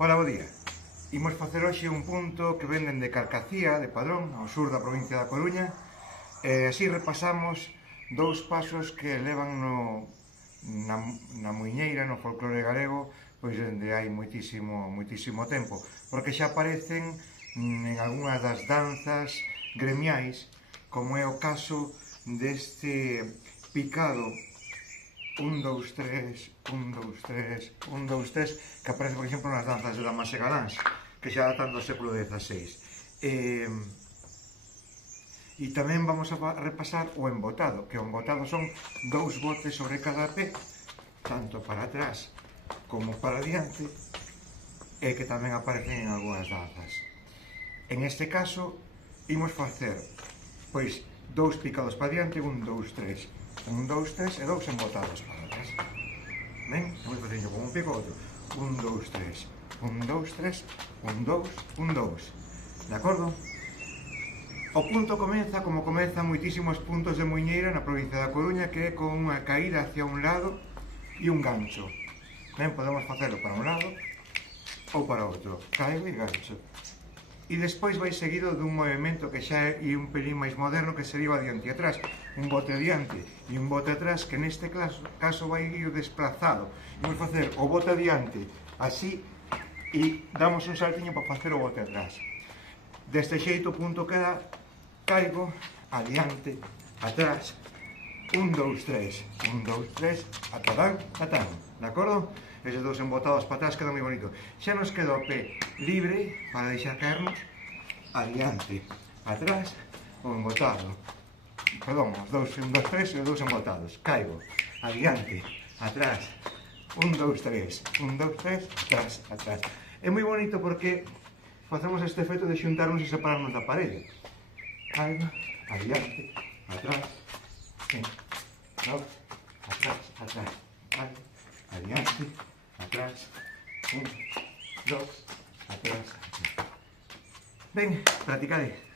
Ola, bo día. Imos facer hoxe un punto que venden de Carcacía, de Padrón, ao sur da provincia da Coruña, e así repasamos dous pasos que levan na muiñeira, no folclore galego, pois dende hai moitísimo tempo, porque xa aparecen en algunhas das danzas gremiais, como é o caso deste picado 1, 2, 3, 1, 2, 3, 1, 2, 3, que aparece, por exemplo, nas danzas de damas e galáns, que xa datan do século XVI. E tamén vamos a repasar o embotado, que o embotado son dous botes sobre cada pé, tanto para atrás como para diante, e que tamén aparecen en algunhas danzas. En este caso, imos facer, pois, dous picados para diante, 1, 2, 3, 1, 2, 3 e dous embotados para atrás. Ben? Vamos facendo con un pico outro. 1, 2, 3, 1, 2, 3, 1, 2, 1, 2. De acordo? O punto comeza como comezan moitísimos puntos de muiñeira na provincia da Coruña, que é con unha caída hacia un lado e un gancho. Ben, podemos facelo para un lado ou para outro. Caigo e gancho. E despois vai seguido dun movimento que xa é un pelín máis moderno, que sería o adiante e atrás. Un bote adiante e un bote atrás, que neste caso vai ir desplazado. Vamos facer o bote adiante así e damos un saltiño para facer o bote atrás. Deste xeito o punto queda caigo, adiante, atrás, 1, 2, 3, 1, 2, 3, atadán, atán, de acordo? Eses dous embotados para atrás queda moi bonito. Xa nos queda o pé libre para deixar caernos adiante, atrás, o embotado. Perdón, os dous, 1, 2, 3 e os dous embotados. Caigo, adiante, atrás, 1, 2, 3, 1, 2, 3, atrás, atrás. É moi bonito porque facemos este efecto de xuntarnos e separarnos da parede. Caigo, adiante, atrás, atrás, atrás, caigo, adiante, atrás, 1, 2, atrás, atrás. Ben, practicade.